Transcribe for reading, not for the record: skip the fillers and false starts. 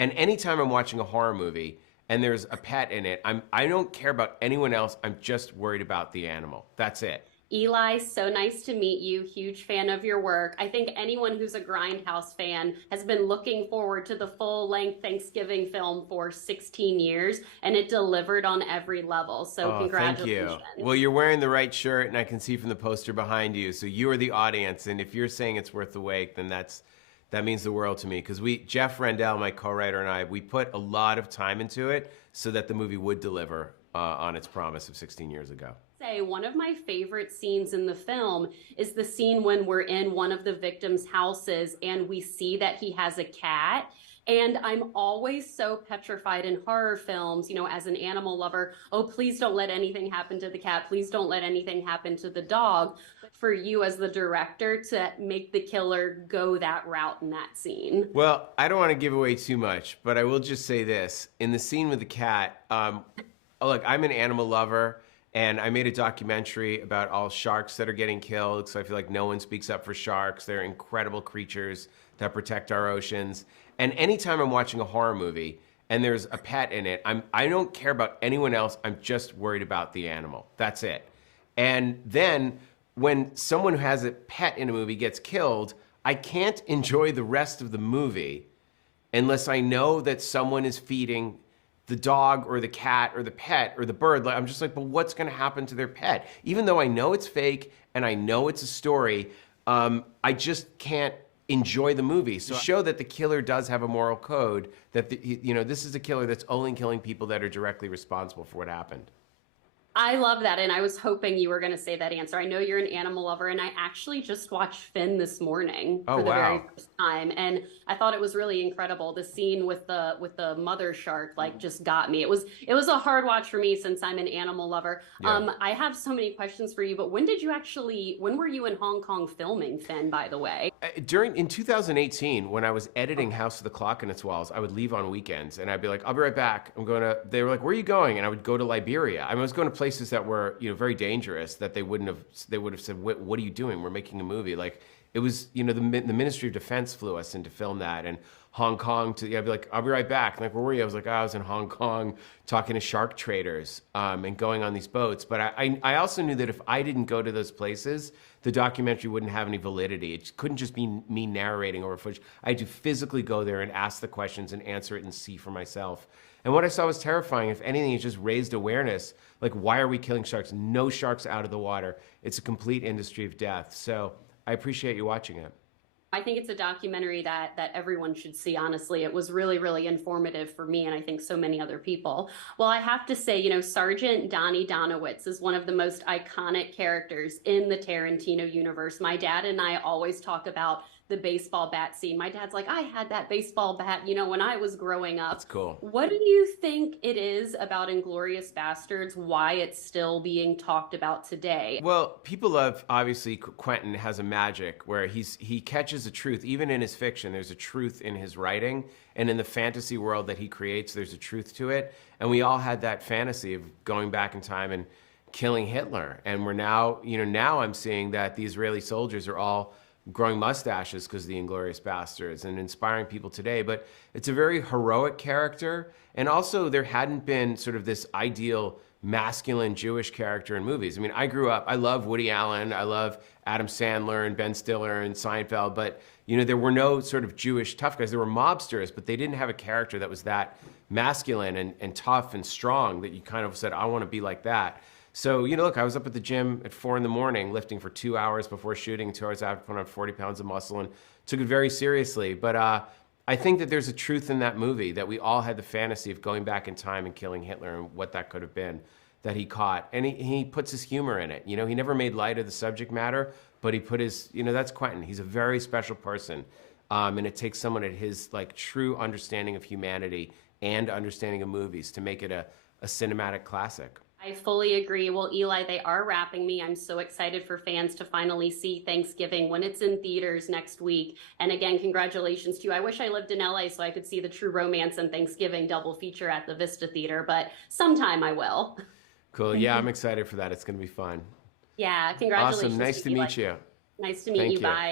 And anytime I'm watching a horror movie and there's a pet in it, I don't care about anyone else. I'm just worried about the animal. That's it. Eli, so nice to meet you. Huge fan of your work. I think anyone who's a Grindhouse fan has been looking forward to the full length Thanksgiving film for 16 years, and it delivered on every level. So, Oh, thank you. Well, congratulations. you're wearing the right shirt, and I can see from the poster behind you. So you are the audience, and if you're saying it's worth the wait, then that means the world to me. Because Jeff Rendell, my co-writer, and I, we put a lot of time into it so that the movie would deliver on its promise of 16 years ago. Say one of my favorite scenes in the film is the scene when we're in one of the victims' houses and we see that he has a cat. And I'm always so petrified in horror films, as an animal lover. Oh, please don't let anything happen to the cat. Please don't let anything happen to the dog. But for you as the director to make the killer go that route in that scene. Well, I don't want to give away too much, but I will just say this. In the scene with the cat, look, I'm an animal lover, and I made a documentary about all sharks that are getting killed, so I feel like no one speaks up for sharks. They're incredible creatures that protect our oceans. And anytime I'm watching a horror movie and there's a pet in it, I don't care about anyone else. I'm just worried about the animal. That's it. And then when someone who has a pet in a movie gets killed, I can't enjoy the rest of the movie unless I know that someone is feeding the dog or the cat or the pet or the bird. I'm just like, but what's going to happen to their pet? Even though I know it's fake and I know it's a story, I just can't enjoy the movie. So show that the killer does have a moral code, that this is a killer that's only killing people that are directly responsible for what happened. I love that. And I was hoping you were going to say that answer. I know you're an animal lover, and I actually just watched Finn this morning Oh, for the very wow. first time. And I thought it was really incredible. The scene with the mother shark like just got me. It was a hard watch for me since I'm an animal lover. Yeah. I have so many questions for you, but when were you in Hong Kong filming Finn, by the way? In 2018, when I was editing House of the Clock and Its Walls, I would leave on weekends and I'd be like, I'll be right back. They were like, where are you going? And I would go to Liberia. I was going to places that were, very dangerous that they would have said, what are you doing? We're making a movie. Like it was, the Ministry of Defense flew us in to film that, and Hong Kong I'd be like, I'll be right back. And like, where were you? I was like, I was in Hong Kong talking to shark traders and going on these boats. But I also knew that if I didn't go to those places, the documentary wouldn't have any validity. It couldn't just be me narrating over footage. I had to physically go there and ask the questions and answer it and see for myself. And what I saw was terrifying. If anything, it just raised awareness. Like, why are we killing sharks? No sharks out of the water. It's a complete industry of death. So I appreciate you watching it. I think it's a documentary that everyone should see, honestly. It was really, really informative for me, and I think so many other people. Well, I have to say, Sergeant Donnie Donowitz is one of the most iconic characters in the Tarantino universe. My dad and I always talk about the baseball bat scene. My dad's like, I had that baseball bat, when I was growing up. That's cool. What do you think it is about Inglourious Bastards, why it's still being talked about today? Well, people love, obviously, Quentin has a magic where he catches a truth. Even in his fiction, there's a truth in his writing. And in the fantasy world that he creates, there's a truth to it. And we all had that fantasy of going back in time and killing Hitler. And we're now I'm seeing that the Israeli soldiers are all growing mustaches because of the Inglorious Bastards and inspiring people today. But it's a very heroic character. And also there hadn't been sort of this ideal masculine Jewish character in movies. I mean, I love Woody Allen, I love Adam Sandler and Ben Stiller and Seinfeld, but there were no sort of Jewish tough guys. There were mobsters, but they didn't have a character that was that masculine and tough and strong that you kind of said, I want to be like that. So, look, I was up at the gym at 4 a.m, lifting for 2 hours before shooting, 2 hours after, putting on 40 pounds of muscle, and took it very seriously. But I think that there's a truth in that movie, that we all had the fantasy of going back in time and killing Hitler and what that could have been that he caught. And he puts his humor in it. He never made light of the subject matter, but he put his, that's Quentin. He's a very special person. And it takes someone at his true understanding of humanity and understanding of movies to make it a cinematic classic. I fully agree. Well, Eli, they are wrapping me. I'm so excited for fans to finally see Thanksgiving when it's in theaters next week. And again, congratulations to you. I wish I lived in LA so I could see the True Romance and Thanksgiving double feature at the Vista Theater, but sometime I will. Cool. Yeah, I'm excited for that. It's going to be fun. Yeah, congratulations Awesome. Nice to Eli. meet you. Nice to meet Thank you. you. Bye.